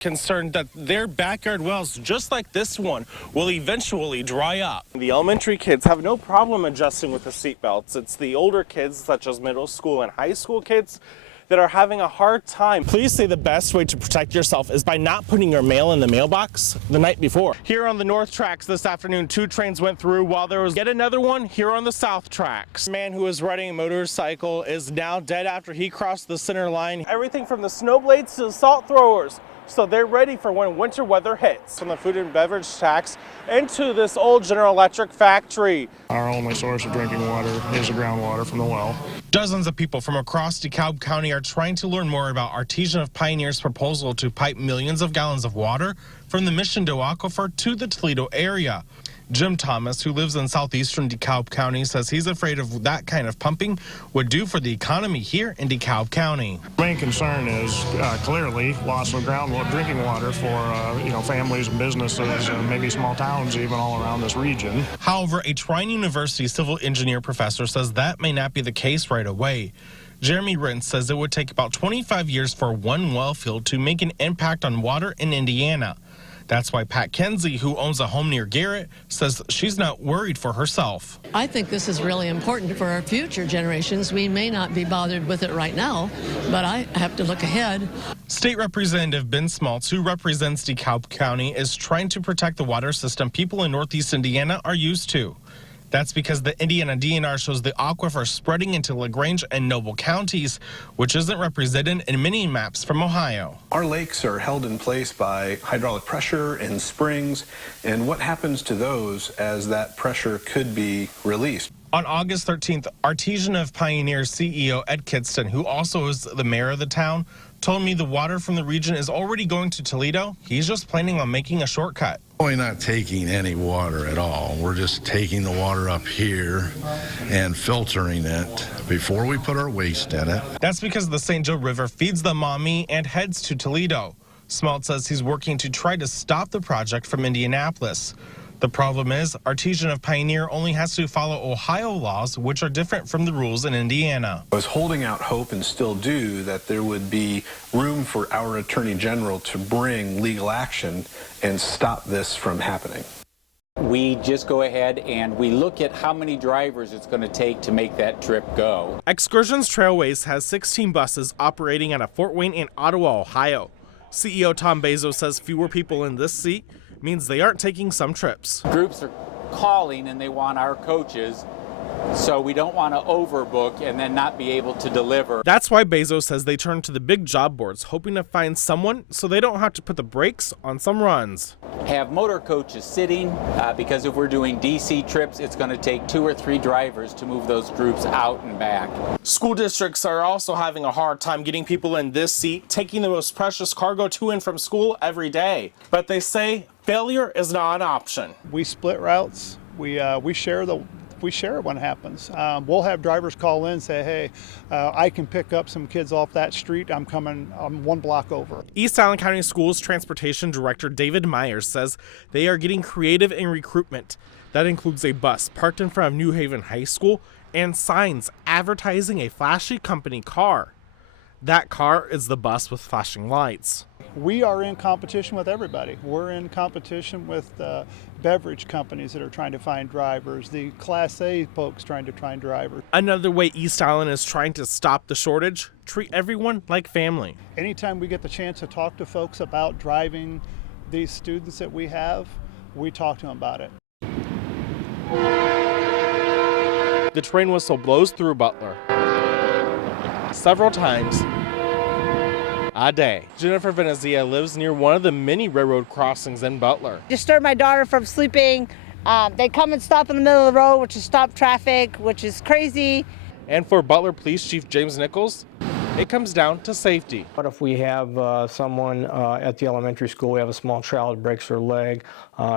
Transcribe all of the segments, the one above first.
Concerned that their backyard wells, just like this one, will eventually dry up. The elementary kids have no problem adjusting with the seatbelts. It's the older kids, such as middle school and high school kids, that are having a hard time. Police say the best way to protect yourself is by not putting your mail in the mailbox the night before. Here on the north tracks this afternoon, 2 trains went through while there was yet another one here on the south tracks. A man who was riding a motorcycle is now dead after he crossed the center line. Everything from the snow blades to the salt throwers. So they're ready for when winter weather hits. From the food and beverage tax into this old General Electric factory. Our only source of drinking water is the groundwater from the well. Dozens of people from across DeKalb County are trying to learn more about Artesian of Pioneer's proposal to pipe millions of gallons of water from the Mission to Aquifer to the Toledo area. Jim Thomas, who lives in southeastern DeKalb County, says he's afraid of that kind of pumping would do for the economy here in DeKalb County. The main concern is clearly loss of groundwater, drinking water for families and businesses and maybe small towns even all around this region. However, a Trine University civil engineer professor says that may not be the case right away. Jeremy Rentz says it would take about 25 years for one well field to make an impact on water in Indiana. That's why Pat Kenzie, who owns a home near Garrett, says she's not worried for herself. I think this is really important for our future generations. We may not be bothered with it right now, but I have to look ahead. State Representative Ben Smaltz, who represents DeKalb County, is trying to protect the water system people in Northeast Indiana are used to. That's because the Indiana DNR shows the aquifer spreading into LaGrange and Noble counties, which isn't represented in many maps from Ohio. Our lakes are held in place by hydraulic pressure and springs, and what happens to those as that pressure could be released? On August 13th, Artesian of Pioneer CEO Ed Kidston, who also is the mayor of the town, told me the water from the region is already going to Toledo. He's just planning on making a shortcut. We're not taking any water at all. We're just taking the water up here and filtering it before we put our waste in it. That's because the St. Joe River feeds the Maumee and heads to Toledo. Smalt says he's working to try to stop the project from Indianapolis. The problem is, Artesian of Pioneer only has to follow Ohio laws, which are different from the rules in Indiana. I was holding out hope, and still do, that there would be room for our Attorney General to bring legal action and stop this from happening. We just go ahead and we look at how many drivers it's going to take to make that trip go. Excursions Trailways has 16 buses operating out of Fort Wayne and Ottawa, Ohio. CEO Tom Bezos says fewer people in this seat means they aren't taking some trips. Groups are calling and they want our coaches, so we don't want to overbook and then not be able to deliver. That's why Bezos says they turn to the big job boards, hoping to find someone so they don't have to put the brakes on some runs. Have motor coaches sitting, because if we're doing DC trips, it's going to take 2 or 3 drivers to move those groups out and back. School districts are also having a hard time getting people in this seat, taking the most precious cargo to and from school every day. But they say failure is not an option. We split routes. We share it when it happens. We'll have drivers call in and say, hey, I can pick up some kids off that street. I'm 1 block over. East Allen County Schools Transportation Director David Myers says they are getting creative in recruitment. That includes a bus parked in front of New Haven High School and signs advertising a flashy company car. That car is the bus with flashing lights. We are in competition with everybody. We're in competition with beverage companies that are trying to find drivers, the Class A folks trying to find drivers. Another way East Allen is trying to stop the shortage, treat everyone like family. Anytime we get the chance to talk to folks about driving these students that we have, we talk to them about it. The train whistle blows through Butler several times a day. Jennifer Venezia lives near one of the many railroad crossings in Butler. Disturb my daughter from sleeping. They come and stop in the middle of the road, which is stop traffic, which is crazy. And for Butler Police Chief James Nichols, it comes down to safety. What if we have someone at the elementary school, we have a small child breaks their leg,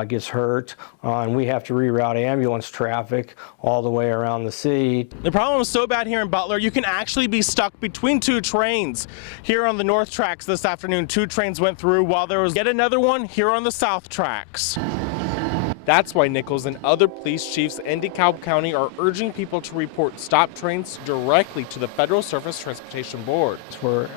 gets hurt, and we have to reroute ambulance traffic all the way around the seat. The problem is so bad here in Butler, you can actually be stuck between 2 trains. Here on the north tracks this afternoon, 2 trains went through while there was yet another one here on the south tracks. That's why Nichols and other police chiefs in DeKalb County are urging people to report stopped trains directly to the Federal Surface Transportation Board. We're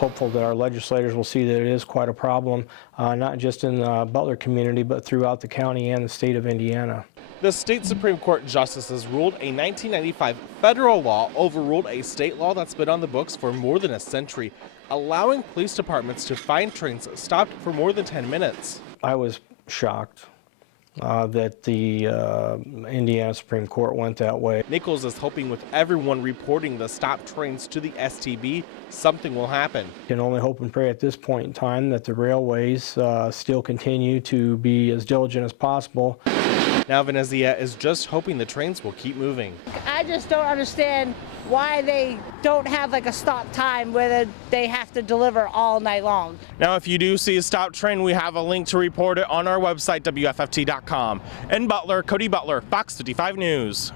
hopeful that our legislators will see that it is quite a problem, not just in the Butler community, but throughout the county and the state of Indiana. The state Supreme Court justices ruled a 1995 federal law overruled a state law that's been on the books for more than a century, allowing police departments to find trains stopped for more than 10 minutes. I was shocked that the Indiana Supreme Court went that way. Nichols is hoping with everyone reporting the stopped trains to the STB, something will happen. Can only hope and pray at this point in time that the railways still continue to be as diligent as possible. Now Venezia is just hoping the trains will keep moving. I just don't understand why they don't have like a stop time where they have to deliver all night long. Now, if you do see a stopped train, we have a link to report it on our website, WFFT.com. In Butler, Cody Butler, Fox 55 News.